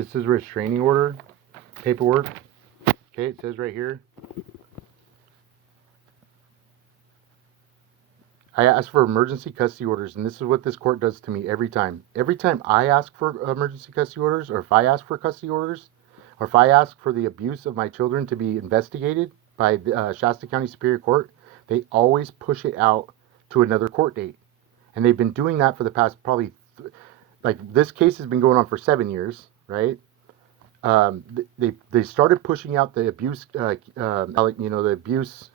This is restraining order paperwork. Okay, it says right here. I ask for emergency custody orders, and this is what this court does to me every time. Every time I ask for emergency custody orders, or if I ask for custody orders, or if I ask for the abuse of my children to be investigated by the Shasta County Superior Court, they always push it out to another court date. And they've been doing that for the past probably, like this case has been going on for 7 years, right? They started pushing out the abuse, the abuse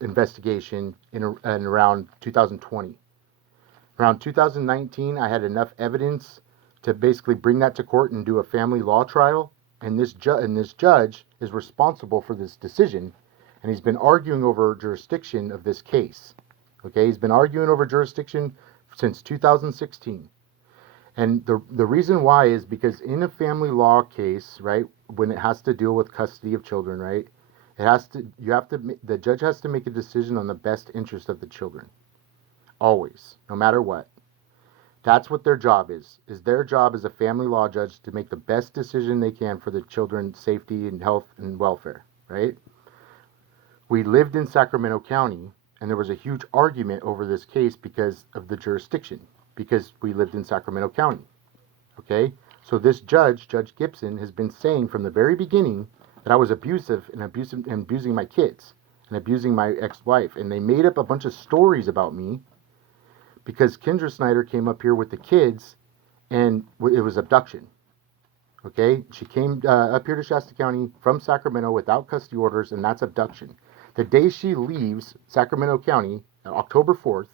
investigation in around 2020. Around 2019, I had enough evidence to basically bring that to court and do a family law trial. And this judge is responsible for this decision, and he's been arguing over jurisdiction of this case. Okay, he's been arguing over jurisdiction since 2016. And the reason why is because in a family law case, right, when it has to deal with custody of children, right, the judge has to make a decision on the best interest of the children. Always, no matter what. That's what their job is. Their job as a family law judge to make the best decision they can for the children's safety and health and welfare, right? We lived in Sacramento County, and there was a huge argument over this case because of the jurisdiction, because we lived in Sacramento County, okay? So this Judge Gibson, has been saying from the very beginning that I was abusive and abusing my kids and abusing my ex-wife. And they made up a bunch of stories about me because Kendra Snyder came up here with the kids and it was abduction. Okay? She came up here to Shasta County from Sacramento without custody orders, and that's abduction. The day she leaves Sacramento County, October 4th,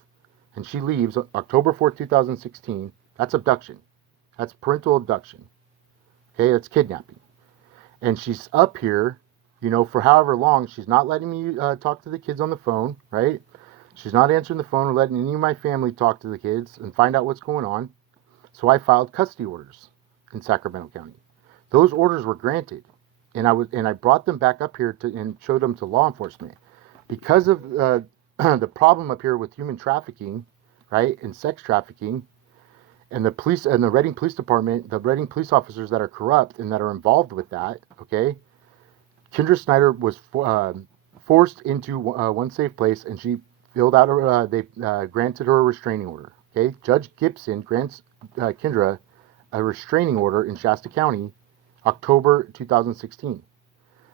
and she leaves October 4th, 2016, that's abduction. That's parental abduction. Okay? That's kidnapping. And she's up here, for however long. She's not letting me talk to the kids on the phone, right? She's not answering the phone or letting any of my family talk to the kids and find out what's going on. So I filed custody orders in Sacramento County. Those orders were granted, and I brought them back up here and showed them to law enforcement because of the problem up here with human trafficking, right, and sex trafficking. And the police and the Redding Police Department, the Redding police officers that are corrupt and that are involved with that, okay? Kendra Snyder was forced into one safe place, and she filled out they granted her a restraining order, okay? Judge Gibson grants Kendra a restraining order in Shasta County, October 2016.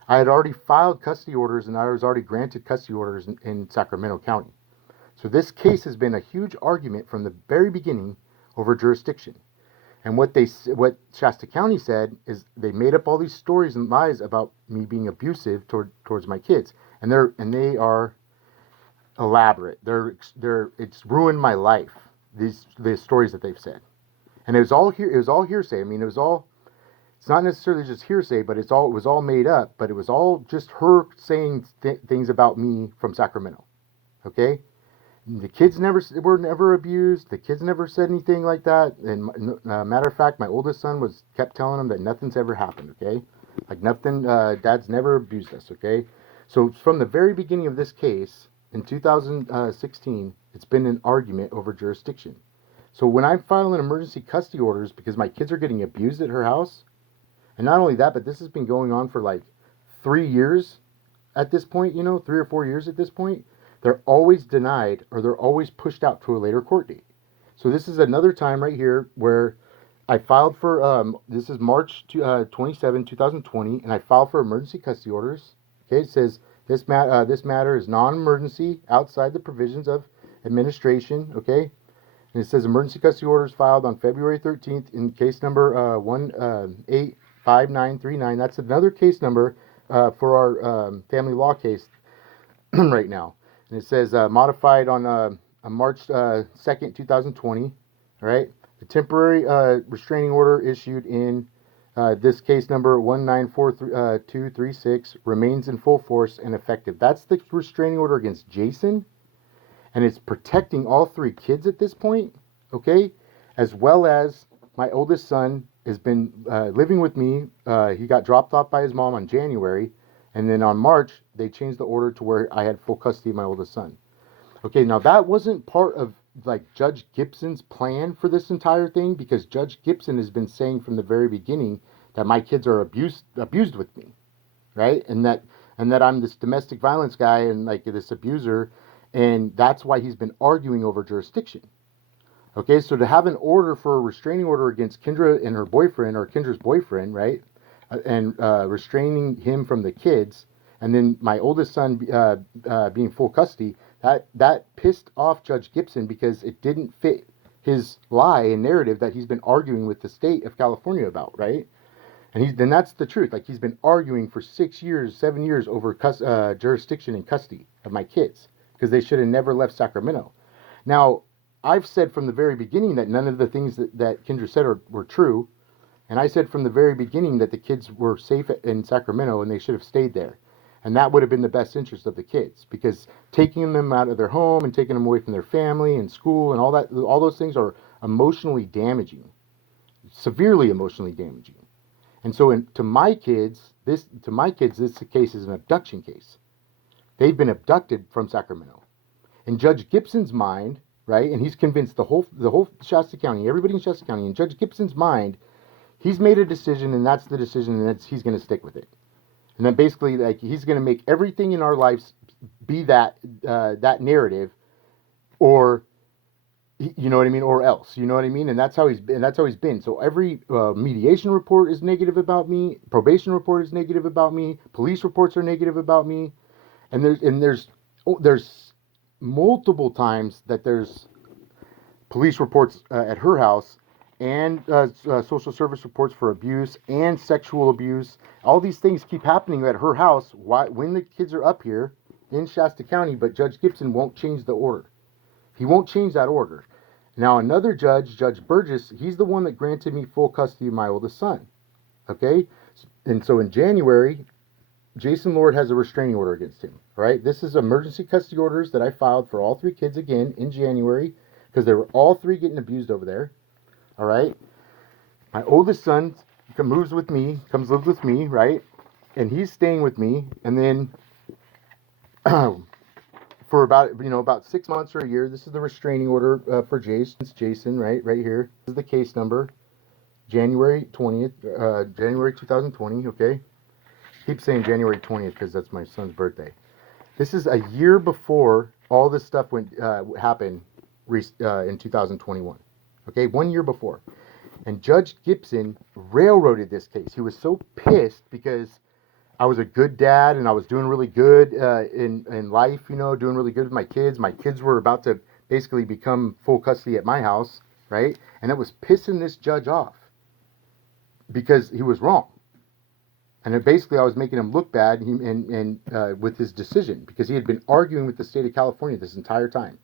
I had already filed custody orders, and I was already granted custody orders in Sacramento County. So this case has been a huge argument from the very beginning over jurisdiction. And what Shasta County said is they made up all these stories and lies about me being abusive towards my kids, and they are elaborate. It's ruined my life. The stories that they've said, and it was all hearsay. I mean, it's not necessarily just hearsay, but it was all made up. But it was all just her saying things about me from Sacramento. Okay. The kids were never abused. The kids never said anything like that. And matter of fact, my oldest son kept telling them that nothing's ever happened. Okay, like nothing. Dad's never abused us. Okay, so from the very beginning of this case in 2016, it's been an argument over jurisdiction. So when I'm filing emergency custody orders because my kids are getting abused at her house, and not only that, but this has been going on for like 3 years at this point. 3 or 4 years at this point. They're always denied, or they're always pushed out to a later court date. So this is another time right here where I filed for, this is March 27, 2020, and I filed for emergency custody orders. Okay, it says this matter is non-emergency outside the provisions of administration. Okay, and it says emergency custody orders filed on February 13th in case number 185939. That's another case number for our family law case right now. And it says modified on March 2nd, 2020. All right. The temporary restraining order issued in this case number 194236 remains in full force and effective. That's the restraining order against Jason. And it's protecting all 3 kids at this point. Okay. As well as my oldest son has been living with me. He got dropped off by his mom on January. And then on March, they changed the order to where I had full custody of my oldest son. Okay, now that wasn't part of like Judge Gibson's plan for this entire thing, because Judge Gibson has been saying from the very beginning that my kids are abused with me, right? And that I'm this domestic violence guy and like this abuser, and that's why he's been arguing over jurisdiction. Okay, so to have an order for a restraining order against Kendra and her boyfriend, or Kendra's boyfriend, right, and restraining him from the kids, and then my oldest son being full custody, that pissed off Judge Gibson because it didn't fit his lie and narrative that he's been arguing with the state of California about, right? And then that's the truth. Like, he's been arguing for 6 years, 7 years over jurisdiction and custody of my kids because they should have never left Sacramento. Now, I've said from the very beginning that none of the things that Kendra said were true. And I said from the very beginning that the kids were safe in Sacramento and they should have stayed there. And that would have been the best interest of the kids, because taking them out of their home and taking them away from their family and school and all those things are emotionally damaging, severely emotionally damaging. And so to my kids, this case is an abduction case. They've been abducted from Sacramento. In Judge Gibson's mind, right, and he's convinced the whole Shasta County, everybody in Shasta County, in Judge Gibson's mind, he's made a decision, and that's the decision, and he's going to stick with it. And then basically, like, he's going to make everything in our lives be that narrative, or, you know what I mean, or else, you know what I mean. And that's how he's been. So every mediation report is negative about me. Probation report is negative about me. Police reports are negative about me. And there's multiple times that there's police reports at her house, and social service reports for abuse and sexual abuse. All these things keep happening at her house when the kids are up here in Shasta County, but Judge Gibson won't change the order. He won't change that order. Now, another judge, Judge Burgess, he's the one that granted me full custody of my oldest son. Okay? And so in January, Jason Lord has a restraining order against him. All right? This is emergency custody orders that I filed for all three kids again in January, because they were all three getting abused over there. All right. My oldest son comes live with me, right? And he's staying with me. And then for about 6 months or a year, this is the restraining order for Jason, right here. This is the case number, January 20th, January 2020. Okay. Keep saying January 20th because that's my son's birthday. This is a year before all this stuff happened in 2021. Okay, 1 year before. And Judge Gibson railroaded this case. He was so pissed because I was a good dad and I was doing really good in life, doing really good with my kids. My kids were about to basically become full custody at my house, right? And it was pissing this judge off because he was wrong. And basically I was making him look bad and with his decision, because he had been arguing with the state of California this entire time.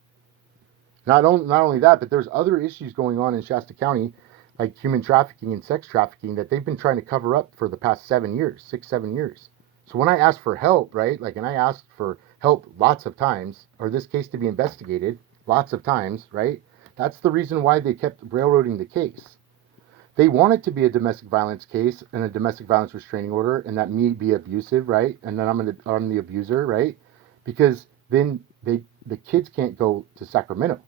Not only that, but there's other issues going on in Shasta County, like human trafficking and sex trafficking, that they've been trying to cover up for the past 7 years, 6-7 years. So when I asked for help, right, and I asked for help lots of times, or this case to be investigated lots of times, right, that's the reason why they kept railroading the case. They want it to be a domestic violence case and a domestic violence restraining order, and that me be abusive, right, and then I'm the abuser, right, because then the kids can't go to Sacramento.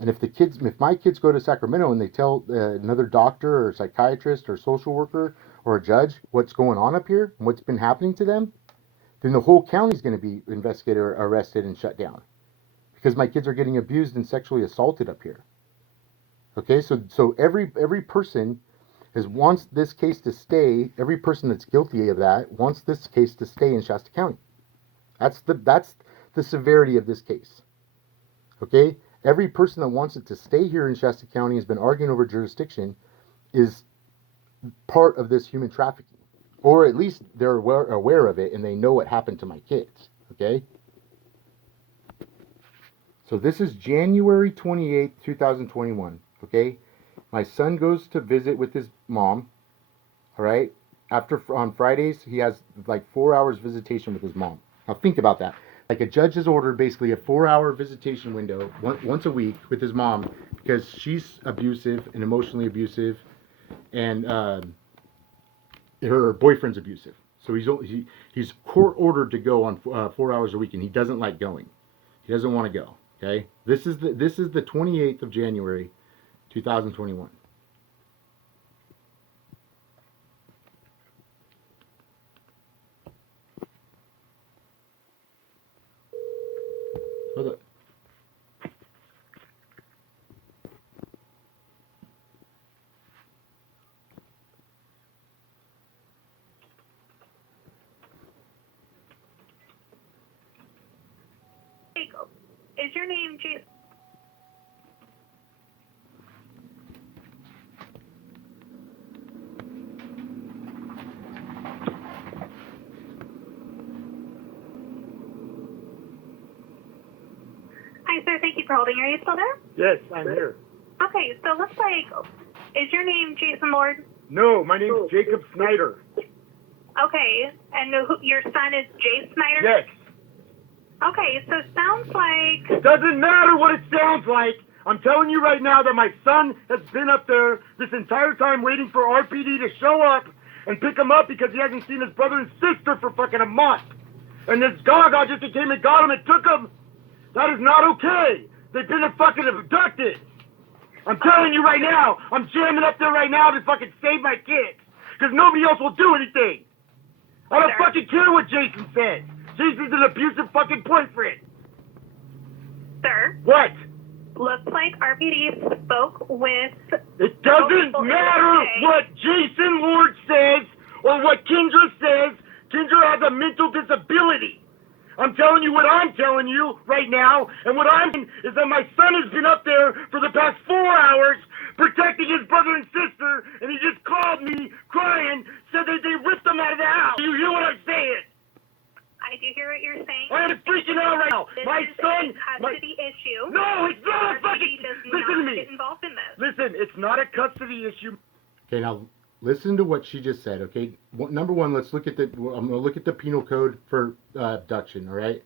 And if my kids go to Sacramento and they tell another doctor or psychiatrist or social worker or a judge what's going on up here and what's been happening to them, then the whole county is going to be investigated or arrested and shut down, because my kids are getting abused and sexually assaulted up here. Okay, so every person wants this case to stay. Every person that's guilty of that wants this case to stay in Shasta County. That's the severity of this case. Okay. Every person that wants it to stay here in Shasta County has been arguing over jurisdiction, is part of this human trafficking. Or at least they're aware of it and they know what happened to my kids. Okay? So this is January 28th, 2021. Okay? My son goes to visit with his mom. All right? On Fridays, he has like 4 hours visitation with his mom. Now think about that. Like, a judge has ordered basically a 4-hour visitation window once a week with his mom, because she's abusive and emotionally abusive, and her boyfriend's abusive. So he's court ordered to go on 4 hours a week, and he doesn't like going. He doesn't want to go. Okay, this is the 28th of January, 2021. Hold up. Is your name Jason? Hi, sir. Thank you for holding. Are you still there? Yes, I'm here. Okay, so it looks like, is your name Jason Lord? No, my name's Jacob Snyder. Okay, and your son is Jay Snyder? Yes. Okay, so it sounds like... It doesn't matter what it sounds like. I'm telling you right now that my son has been up there this entire time waiting for RPD to show up and pick him up because he hasn't seen his brother and sister for fucking a month. And this gaga just came and got him and took him. That is not okay. They've been fucking abducted. I'm telling you right now, I'm jamming up there right now to fucking save my kids. Because nobody else will do anything. I don't fucking care what Jason says. Jason's an abusive fucking boyfriend. Sir? What? Looks like RPD spoke with... It doesn't matter what Jason Lord says or what Kendra says. Kendra has a mental disability. I'm telling you what I'm telling you right now, and what I'm saying is that my son has been up there for the past 4 hours protecting his brother and sister, and he just called me crying, said that they ripped him out of the house. You hear what I'm saying? I do hear what you're saying. I am freaking out right now. My son... This is a custody issue. No, it's not a fucking... Listen to me. Get involved in this. Listen, it's not a custody issue. Okay, now listen to what she just said. Okay, number one, let's look at the. I'm going to look at the penal code for abduction. All right,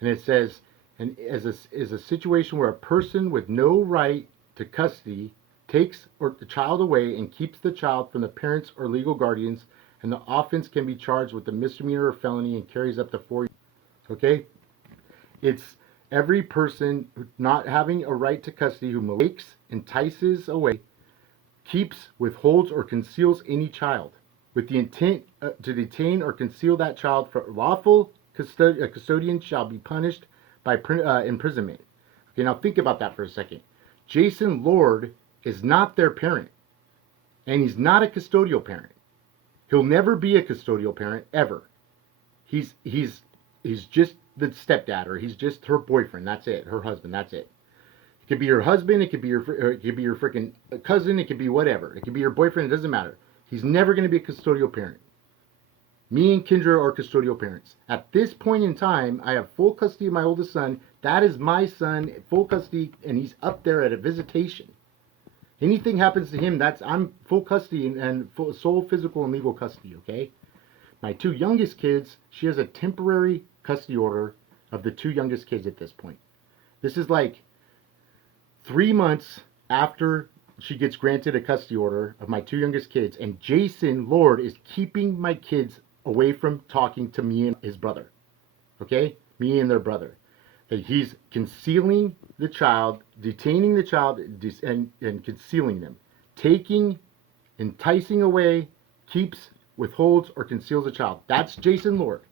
and it says, and is a situation where a person with no right to custody takes the child away and keeps the child from the parents or legal guardians, and the offense can be charged with a misdemeanor or felony and carries up to 4 years. Okay, it's every person not having a right to custody who makes, entices away, keeps, withholds, or conceals any child with the intent to detain or conceal that child for lawful custodian shall be punished by imprisonment. Okay, now think about that for a second. Jason Lord is not their parent, and he's not a custodial parent. He'll never be a custodial parent ever. He's just the stepdad, or he's just her boyfriend. That's it. Her husband. That's it. It could be your husband, it could be your freaking cousin, it could be whatever. It could be your boyfriend, it doesn't matter. He's never going to be a custodial parent. Me and Kendra are custodial parents. At this point in time, I have full custody of my oldest son. That is my son, full custody, and he's up there at a visitation. Anything happens to him, I'm full custody and full, sole physical and legal custody, okay? My 2 youngest kids, she has a temporary custody order of the 2 youngest kids at this point. This is like 3 months after she gets granted a custody order of my 2 youngest kids, and Jason Lord is keeping my kids away from talking to me and his brother. Okay? Me and their brother. That he's concealing the child, detaining the child, and concealing them. Taking, enticing away, keeps, withholds, or conceals a child. That's Jason Lord.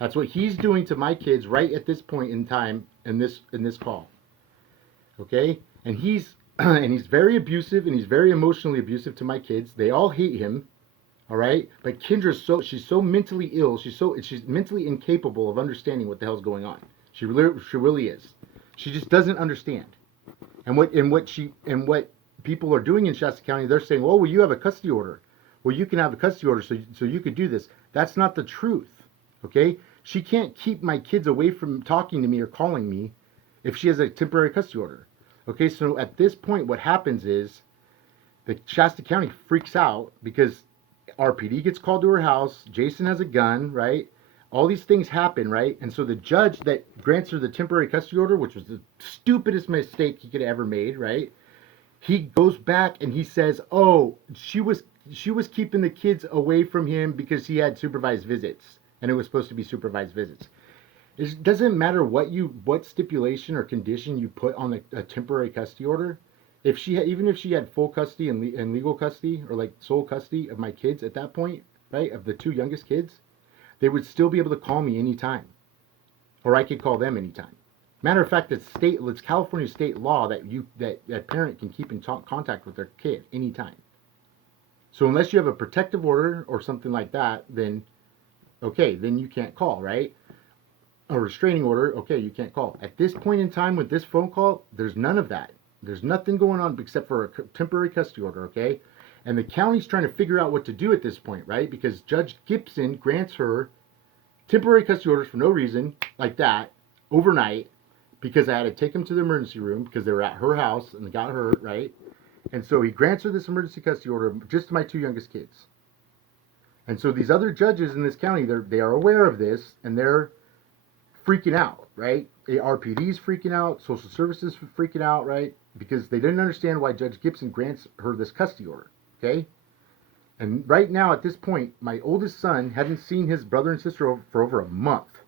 That's what he's doing to my kids right at this point in time in this call. Okay, and he's very abusive, and he's very emotionally abusive to my kids. They all hate him. All right, but Kendra's she's so mentally ill. She's mentally incapable of understanding what the hell's going on. She really is. She just doesn't understand. And what people are doing in Shasta County, they're saying, "Oh, well, you have a custody order. Well, you can have a custody order, so you could do this." That's not the truth. Okay, she can't keep my kids away from talking to me or calling me if she has a temporary custody order. Okay, so at this point, what happens is the Shasta County freaks out because RPD gets called to her house. Jason has a gun, right? All these things happen, right? And so the judge that grants her the temporary custody order, which was the stupidest mistake he could have ever made, right? He goes back and he says, "Oh, she was keeping the kids away from him because he had supervised visits, and it was supposed to be supervised visits." It doesn't matter what stipulation or condition you put on a temporary custody order. Even if she had full custody and legal custody, or like sole custody of my kids at that point, right, of the 2 youngest kids, they would still be able to call me anytime, or I could call them anytime. Matter of fact, it's California state law that parent can keep in contact with their kid anytime. So unless you have a protective order or something like that, then okay, then you can't call, right? A restraining order, okay, you can't call. At this point in time with this phone call, there's none of that. There's nothing going on except for a temporary custody order, okay? And the county's trying to figure out what to do at this point, right? Because Judge Gibson grants her temporary custody orders for no reason, like that, overnight, because I had to take them to the emergency room because they were at her house and they got hurt, right? And so he grants her this emergency custody order just to my two youngest kids. And so these other judges in this county, they are aware of this and they're freaking out, right? The RPD's freaking out, social services freaking out, right? Because they didn't understand why Judge Gibson grants her this custody order, okay? And right now, at this point, my oldest son hasn't seen his brother and sister for over a month,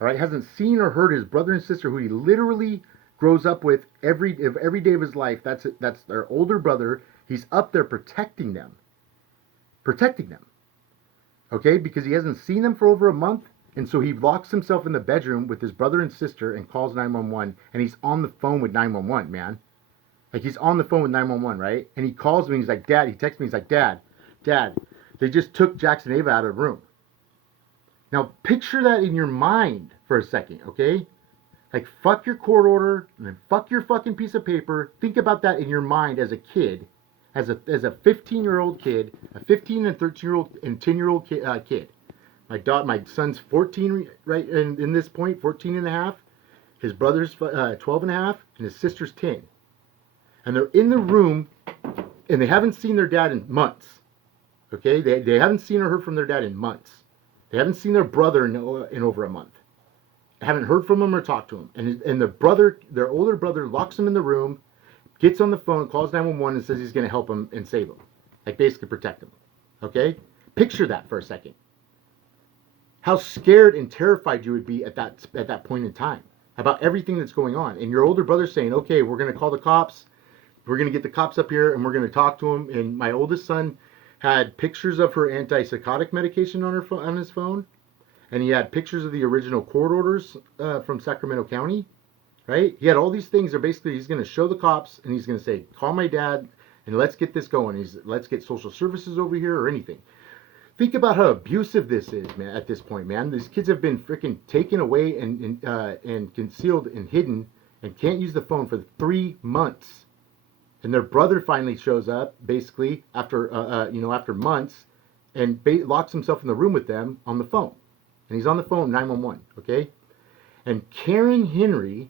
all right? Hasn't seen or heard his brother and sister, who he literally grows up with every day of his life. That's their older brother. He's up there protecting them, okay? Because he hasn't seen them for over a month. And so he locks himself in the bedroom with his brother and sister and calls 911, and he's on the phone with 911, man. Like, he's on the phone with 911, right? And he calls me, he's like, Dad, he texts me, he's like, Dad, they just took Jackson Ava out of the room. Now, picture that in your mind for a second, okay? Like, fuck your court order, and then fuck your fucking piece of paper. Think about that in your mind as a kid, as a 15-year-old kid, a 15 and 13-year-old and 10-year-old kid. My son's 14 right in this point, 14 and a half. His brother's 12 and a half, and his sister's 10. And they're in the room, and they haven't seen their dad in months. Okay? They haven't seen or heard from their dad in months. They haven't seen their brother in over a month. They haven't heard from him or talked to him. And their older brother locks him in the room, gets on the phone, calls 911, and says he's going to help him and save him. Like, basically protect him. Okay? Picture that for a second. How scared and terrified you would be at that point in time about everything that's going on. And your older brother's saying, okay, we're going to call the cops. We're going to get the cops up here and we're going to talk to him. And my oldest son had pictures of her antipsychotic medication on his phone. And he had pictures of the original court orders from Sacramento County, right? He had all these things. Basically, he's going to show the cops and he's going to say, call my dad and let's get this going. Let's get social services over here or anything. Think about how abusive this is, man. At this point, man, these kids have been freaking taken away and concealed and hidden, and can't use the phone for 3 months. And their brother finally shows up, basically after months, and locks himself in the room with them on the phone, and he's on the phone 911. Okay, and Karen Henry,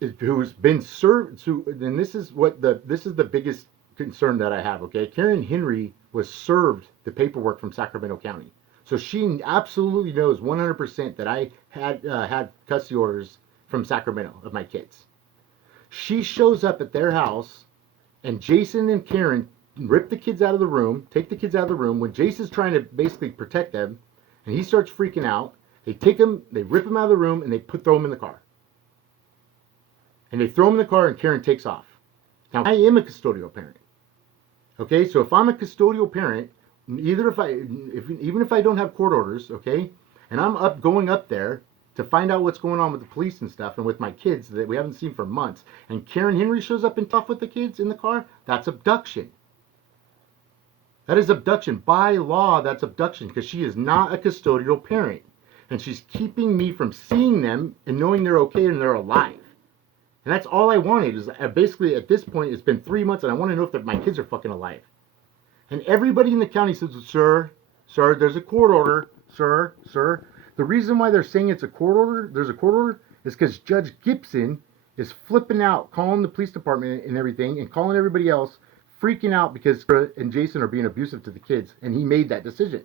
who's been served. And this is the biggest concern that I have. Okay, Karen Henry was served the paperwork from Sacramento County. So she absolutely knows 100% that I had custody orders from Sacramento of my kids. She shows up at their house, and Jason and Karen rip the kids out of the room, take the kids out of the room, when Jason's trying to basically protect them, and he starts freaking out. They take him, they rip him out of the room, and they throw him in the car. And they throw him in the car, and Karen takes off. Now, I am a custodial parent. Okay, so if I'm a custodial parent, even if I don't have court orders, okay, and I'm going up there to find out what's going on with the police and stuff and with my kids that we haven't seen for months, and Karen Henry shows up and talks with the kids in the car, that's abduction. That is abduction. By law, that's abduction, because she is not a custodial parent. And she's keeping me from seeing them and knowing they're okay and they're alive. And that's all I wanted. Is basically, at this point, it's been 3 months, and I want to know if my kids are fucking alive. And everybody in the county says, sir, there's a court order. Sir. The reason why they're saying there's a court order, is because Judge Gibson is flipping out, calling the police department and everything, and calling everybody else, freaking out because and Jason are being abusive to the kids, and he made that decision.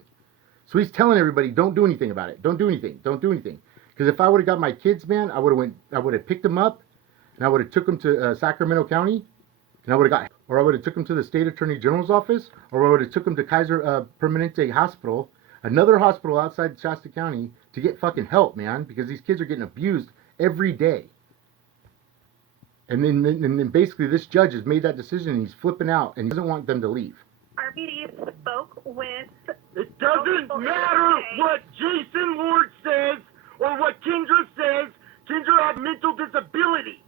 So he's telling everybody, don't do anything about it. Don't do anything. Because if I would have got my kids, man, I would have picked them up, and I would have took them to Sacramento County, and I would have took them to the state attorney general's office, or I would have took them to Kaiser Permanente Hospital, another hospital outside Shasta County, to get fucking help, man, because these kids are getting abused every day. And then basically this judge has made that decision, and he's flipping out, and he doesn't want them to leave. RPD spoke with... It doesn't matter what Jason Lord says or what Kendra says. Kendra had mental disability.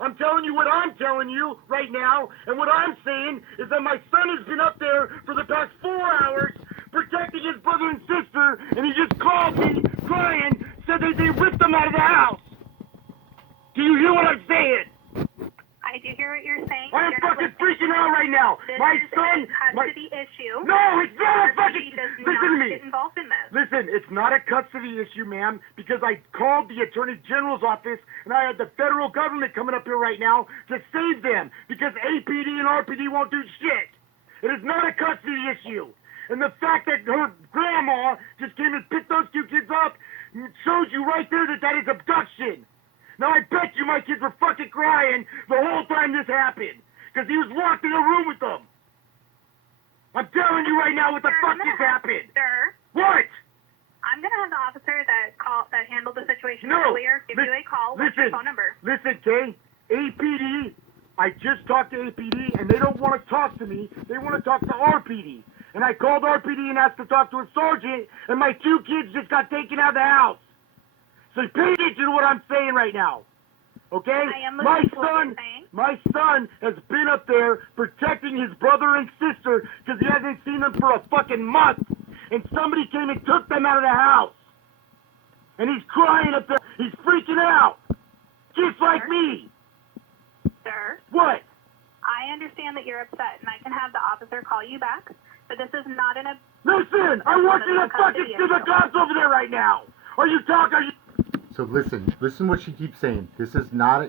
I'm telling you what I'm telling you right now, and what I'm saying is that my son has been up there for the past 4 hours protecting his brother and sister, and he just called me crying, said that they ripped him out of the house. Do you hear what I'm saying? I do hear what you're saying. I'm You're not fucking listening. freaking out right now. This My is son, a custody issue. No, it's not a Custody fucking. does Listen to not me. get involved in this. Listen, it's not a custody issue, ma'am, because I called the Attorney General's office and I had the federal government coming up here right now to save them because APD and RPD won't do shit. It is not a custody issue. And the fact that her grandma just came and picked those 2 kids up shows you right there that that is abduction. Now, I bet you my kids were fucking crying the whole time this happened because he was locked in a room with them. I'm telling you right now what the Sir, fuck I'm gonna just happened. Sir, What? I'm gonna have the officer that handled the situation No. earlier give you a call. What's your phone number? Listen, Kay. APD, I just talked to APD, and they don't want to talk to me. They want to talk to RPD. And I called RPD and asked to talk to a sergeant, and my 2 kids just got taken out of the house. So pay attention to what I'm saying right now. Okay? I am listening to what you're saying. My son has been up there protecting his brother and sister because he hasn't seen them for a fucking month. And somebody came and took them out of the house. And he's crying up there. He's freaking out. Just like me. Sir, What? I understand that you're upset, and I can have the officer call you back. But this is not an. Listen, I want you to fucking see the cops over there right now. Are you talking? So listen what she keeps saying. This is not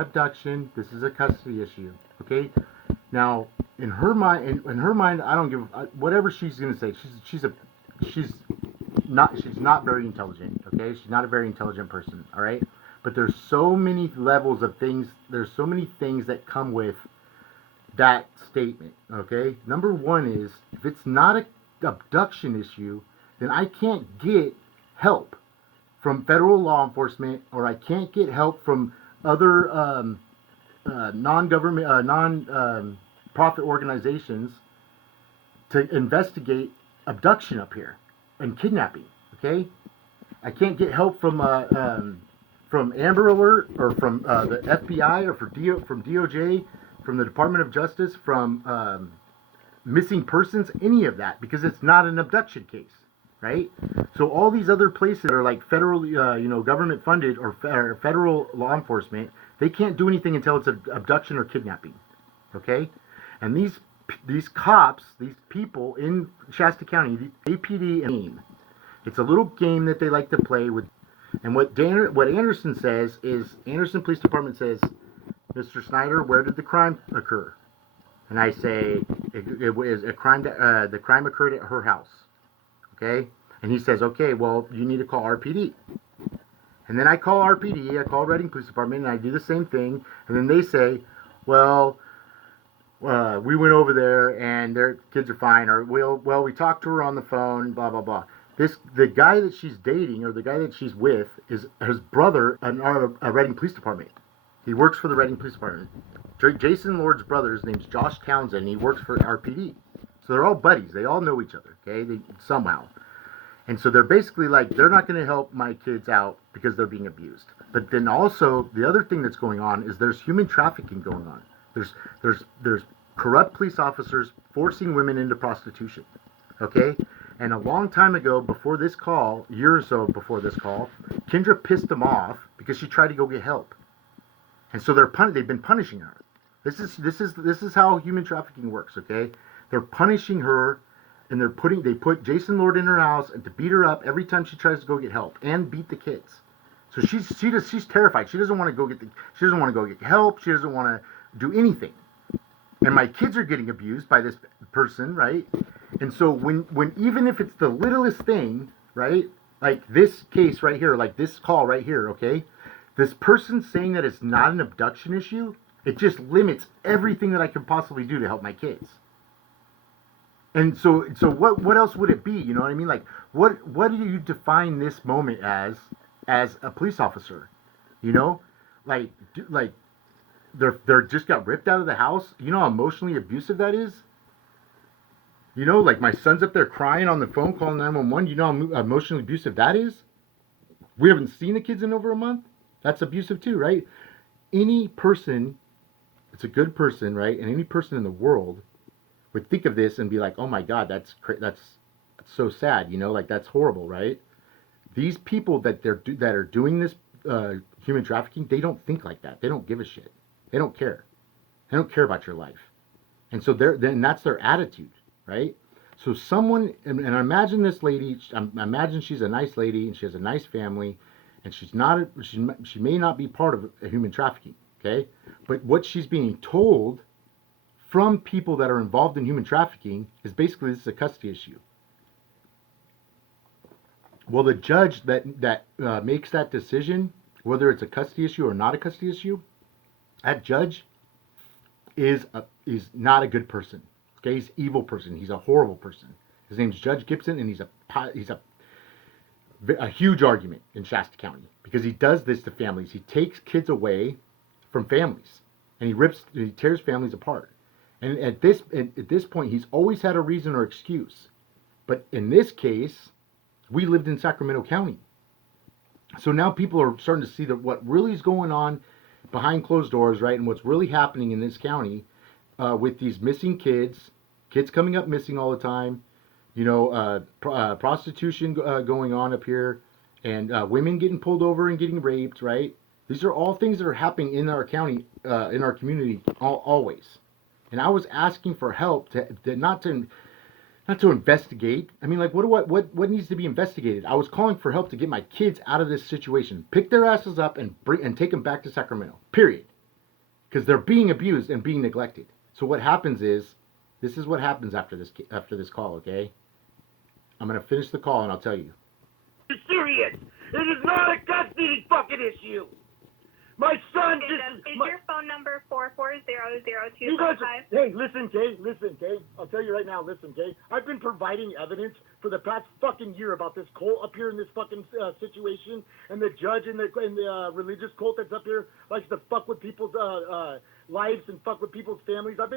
abduction. This is a custody issue. Okay. Now, in her mind, I don't give whatever she's gonna say. She's not very intelligent. Okay, she's not a very intelligent person. All right. But there's so many levels of things. There's so many things that come with that statement. Okay. Number one is if it's not an abduction issue, then I can't get help from federal law enforcement, or I can't get help from other non-government, non-profit organizations to investigate abduction up here and kidnapping. Okay, I can't get help from Amber Alert or from the FBI or from DOJ, from the Department of Justice, from missing persons, any of that, because it's not an abduction case. Right, so all these other places are like federal, government funded or federal law enforcement. They can't do anything until it's an abduction or kidnapping. Okay, and these cops, these people in Shasta County, the APD and AIM, it's a little game that they like to play with. And what Anderson says is, Anderson Police Department says, Mr. Snyder, where did the crime occur? And I say it was a crime. The crime occurred at her house. Okay, and he says, okay, well, you need to call RPD. And then I call RPD, I call Reading Police Department, and I do the same thing. And then they say, well, we went over there, and their kids are fine. Or, well, we talked to her on the phone, blah, blah, blah. The guy that she's dating, or the guy that she's with, is his brother in a Reading Police Department. He works for the Reading Police Department. Jason Lord's brother, his name's Josh Townsend, and he works for RPD. So they're all buddies. They all know each other, okay? Somehow. And so they're basically like, they're not going to help my kids out because they're being abused. But then also, the other thing that's going on is there's human trafficking going on. There's corrupt police officers forcing women into prostitution, okay? And a long time ago, before this call, a year or so before this call, Kendra pissed them off because she tried to go get help. And so they've been punishing her. This is how human trafficking works, okay? They're punishing her, and they put Jason Lord in her house and to beat her up every time she tries to go get help and beat the kids. So she's terrified. She doesn't want to go get help. She doesn't want to do anything. And my kids are getting abused by this person, right? And so when even if it's the littlest thing, right? Like this case right here, like this call right here, okay? This person saying that it's not an abduction issue, it just limits everything that I could possibly do to help my kids. And so what else would it be? You know what I mean? Like, what do you define this moment as a police officer? You know, like they're just got ripped out of the house. You know how emotionally abusive that is. You know, like my son's up there crying on the phone, calling 911. You know how emotionally abusive that is. We haven't seen the kids in over a month. That's abusive too, right? Any person, it's a good person, right? And any person in the world would think of this and be like, "Oh my God, that's so sad," like that's horrible, right? These people that are doing this human trafficking, they don't think like that. They don't give a shit. They don't care. They don't care about your life, and so then that's their attitude, right? So someone, and I imagine this lady, I imagine she's a nice lady and she has a nice family, and she may not be part of a human trafficking, okay? But what she's being told from people that are involved in human trafficking is basically this is a custody issue. Well, the judge that makes that decision, whether it's a custody issue or not a custody issue, that judge is not a good person. Okay, he's an evil person. He's a horrible person. His name's Judge Gibson, and he's a huge argument in Shasta County because he does this to families. He takes kids away from families, and he tears families apart. And at this point, he's always had a reason or excuse. But in this case, we lived in Sacramento County. So now people are starting to see that what really is going on behind closed doors, right? And what's really happening in this county with these missing kids coming up missing all the time, prostitution going on up here, and women getting pulled over and getting raped, right? These are all things that are happening in our county, in our community, always. And I was asking for help not to investigate. I mean, like, what needs to be investigated? I was calling for help to get my kids out of this situation, pick their asses up, and take them back to Sacramento. Period. Because they're being abused and being neglected. So what happens is, this is what happens after this call. Okay, I'm gonna finish the call and I'll tell you. You're serious? It is not a custody fucking issue. My son Is just. your phone number 4400255? You guys, hey, listen, Kay. I'll tell you right now, listen, Kay. I've been providing evidence for the past fucking year about this cult up here in this fucking situation, and the judge and the religious cult that's up here likes to fuck with people's lives and fuck with people's families. I've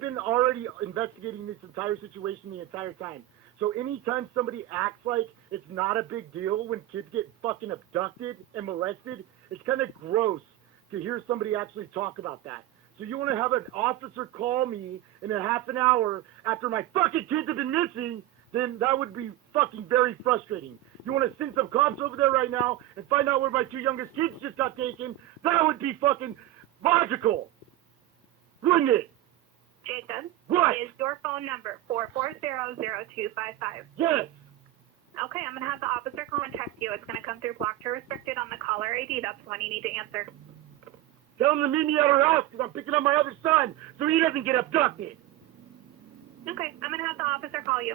been already investigating this entire situation the entire time. So anytime somebody acts like it's not a big deal when kids get fucking abducted and molested, it's kind of gross to hear somebody actually talk about that. So you want to have an officer call me in a half an hour after my fucking kids have been missing, then that would be fucking very frustrating. You want to send some cops over there right now and find out where my two youngest kids just got taken? That would be fucking logical, wouldn't it? Jacob, What? is your phone number 4400255? Yes. Okay, I'm going to have the officer contact you. It's going to come through blocked or restricted on the caller ID. That's the one you need to answer. Tell him to meet me at her house because I'm picking up my other son so he doesn't get abducted. Okay, I'm going to have the officer call you.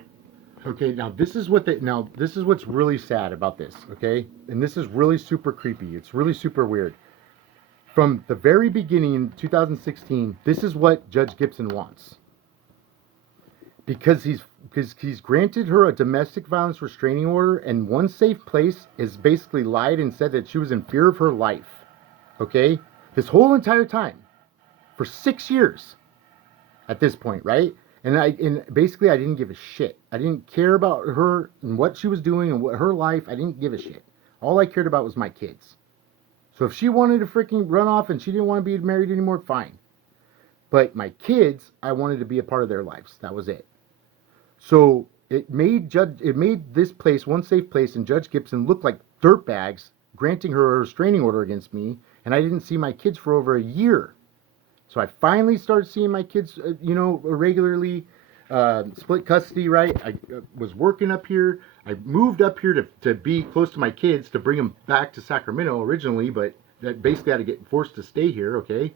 Okay, now this is what's really sad about this, okay? And this is really super creepy. It's really super weird. From the very beginning in 2016, this is what Judge Gibson wants. Because he's granted her a domestic violence restraining order, and One Safe Place has basically lied and said that she was in fear of her life. Okay? This whole entire time. For 6 years. At this point, right? And basically I didn't give a shit. I didn't care about her and what she was doing and what her life. I didn't give a shit. All I cared about was my kids. So if she wanted to freaking run off and she didn't want to be married anymore, fine. But my kids, I wanted to be a part of their lives. That was it. So it made this place, One Safe Place, and Judge Gibson look like dirtbags, granting her a restraining order against me, and I didn't see my kids for over a year. So I finally started seeing my kids, regularly, split custody, right? I was working up here. I moved up here to be close to my kids, to bring them back to Sacramento originally, but that basically had to get forced to stay here, okay?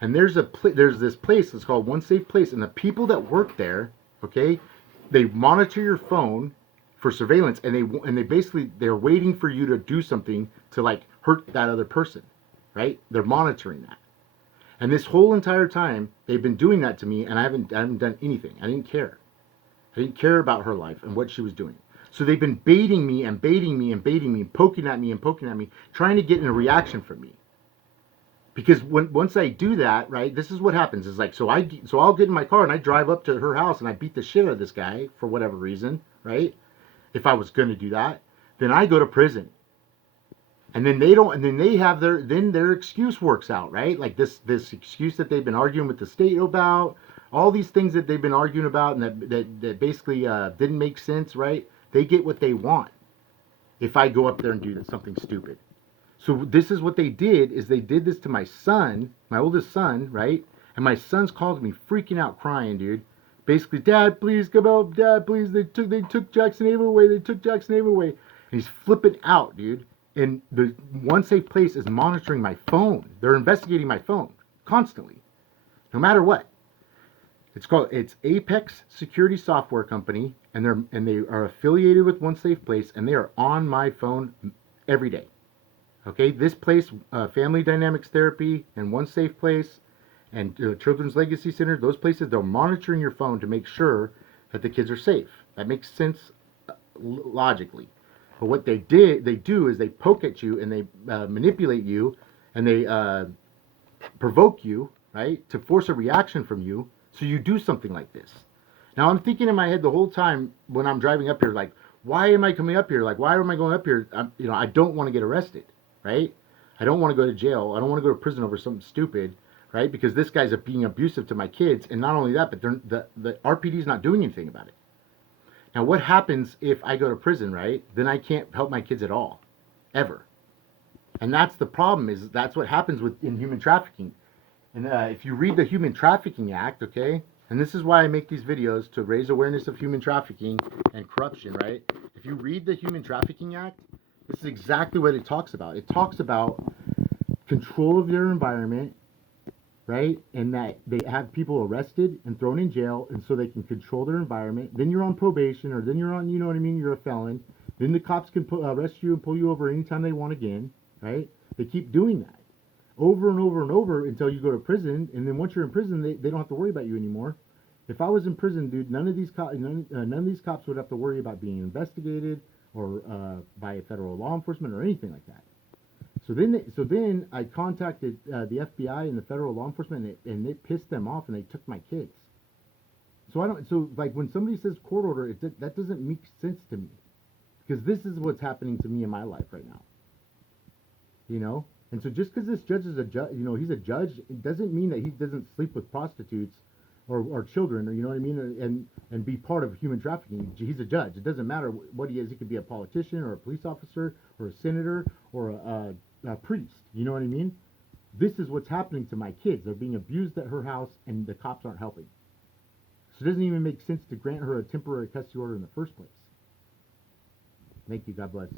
And there's this place that's called One Safe Place, and the people that work there, okay, they monitor your phone for surveillance, and they're waiting for you to do something to like hurt that other person, right? They're monitoring that. And this whole entire time, they've been doing that to me, and I haven't done anything. I didn't care. I didn't care about her life and what she was doing. So they've been baiting me and baiting me and baiting me, poking at me, trying to get a reaction from me. Because once I do that, right, this is what happens. Is like, so I'll get in my car and I drive up to her house and I beat the shit out of this guy for whatever reason, right? If I was going to do that, then I go to prison. And then they don't, and then they have their excuse works out, right? Like this excuse that they've been arguing with the state about, all these things that they've been arguing about, and that basically didn't make sense, right? They get what they want if I go up there and do something stupid. So this is what they did, is they did this to my son, my oldest son, right? And my son's called me freaking out, crying, dude. Basically, Dad, please come out. Dad, please. They took Jackson Ava away. They took Jackson Ava away. And he's flipping out, dude. And the One Safe Place is monitoring my phone. They're investigating my phone constantly, no matter what. It's Apex Security Software Company, and they are affiliated with One Safe Place, and they are on my phone every day. Okay, this place, Family Dynamics Therapy, and One Safe Place, and Children's Legacy Center, those places, they're monitoring your phone to make sure that the kids are safe. That makes sense logically. But what they do is they poke at you and they manipulate you and they provoke you, right, to force a reaction from you, so you do something like this. Now I'm thinking in my head the whole time when I'm driving up here, like, why am I coming up here? Like, why am I going up here? I don't want to get arrested, right? I don't want to go to jail. I don't want to go to prison over something stupid, right? Because this guy's being abusive to my kids, and not only that, but the RPD is not doing anything about it. Now, what happens if I go to prison, right? Then I can't help my kids at all, ever. And that's the problem, is that's what happens in human trafficking. And if you read the Human Trafficking Act, okay, and this is why I make these videos, to raise awareness of human trafficking and corruption, right? If you read the Human Trafficking Act, this is exactly what it talks about. It talks about control of their environment, right? And that they have people arrested and thrown in jail, and so they can control their environment. Then you're on probation, or then you're on, you know what I mean, you're a felon. Then the cops can arrest you and pull you over anytime they want again, right? They keep doing that over and over and over until you go to prison, and then once you're in prison, they don't have to worry about you anymore. If I was in prison, dude, none of these cops would have to worry about being investigated or by federal law enforcement or anything like that. So then I contacted the FBI and the federal law enforcement, and they pissed them off, and they took my kids. So like when somebody says court order, that doesn't make sense to me, because this is what's happening to me in my life right now. You know, and so just because this judge is a judge, you know, he's a judge, it doesn't mean that he doesn't sleep with prostitutes or children, or, you know what I mean, and be part of human trafficking. He's a judge. It doesn't matter what he is. He could be a politician or a police officer or a senator or a priest. You know what I mean? This is what's happening to my kids. They're being abused at her house, and the cops aren't helping. So it doesn't even make sense to grant her a temporary custody order in the first place. Thank you. God bless.